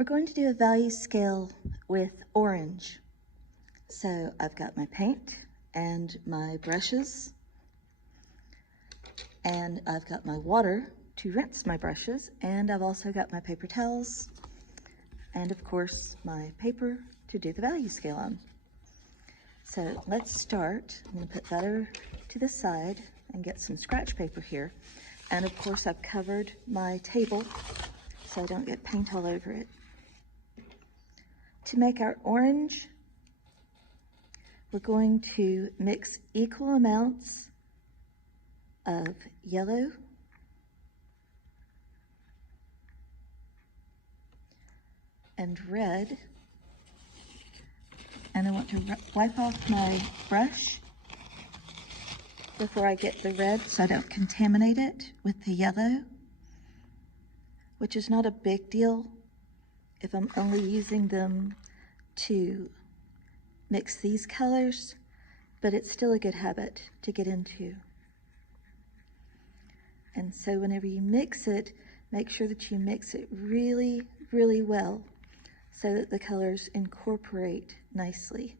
We're going to do a value scale with orange. So I've got my paint and my brushes, and I've got my water to rinse my brushes, and I've also got my paper towels, and of course my paper to do the value scale on. So let's start. I'm going to put that over to the side and get some scratch paper here. And of course I've covered my table so I don't get paint all over it. To make our orange, we're going to mix equal amounts of yellow and red. And I want to wipe off my brush before I get the red so I don't contaminate it with the yellow, which is not a big deal if I'm only using them to mix these colors, but it's still a good habit to get into. And so whenever you mix it, make sure that you mix it really, really well so that the colors incorporate nicely.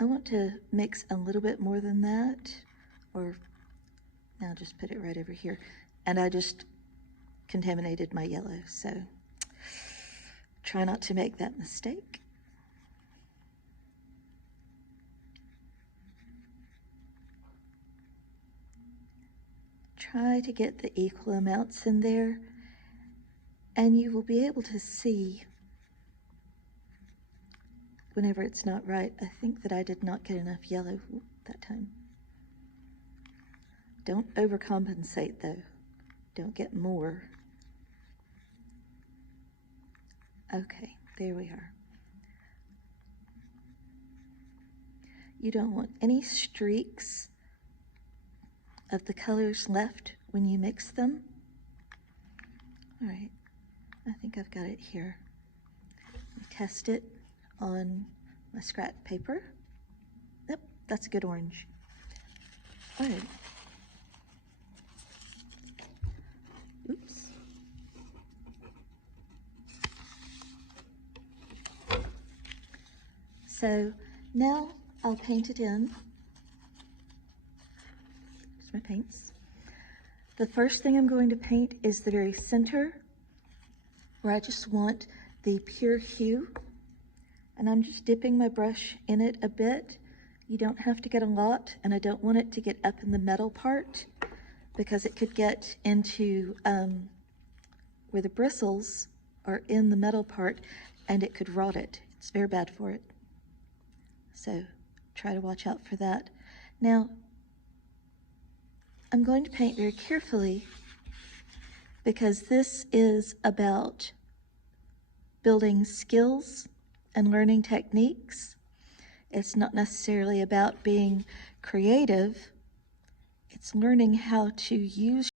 I want to mix a little bit more than that, or now just put it right over here. And I just contaminated my yellow, so try not to make that mistake. Try to get the equal amounts in there, and you will be able to see whenever it's not right. I think that I did not get enough yellow that time. Don't overcompensate though. Don't get more. Okay, there we are. You don't want any streaks of the colors left when you mix them. All right, I think I've got it here. Test it on my scrap paper. Yep, that's a good orange. All right. Oops. So now I'll paint it in. Here's my paints. The first thing I'm going to paint is the very center, where I just want the pure hue. And I'm just dipping my brush in it a bit. You don't have to get a lot, and I don't want it to get up in the metal part because it could get into where the bristles are in the metal part and it could rot it. It's very bad for it. So try to watch out for that. Now, I'm going to paint very carefully because this is about building skills and learning techniques. It's not necessarily about being creative. It's learning how to use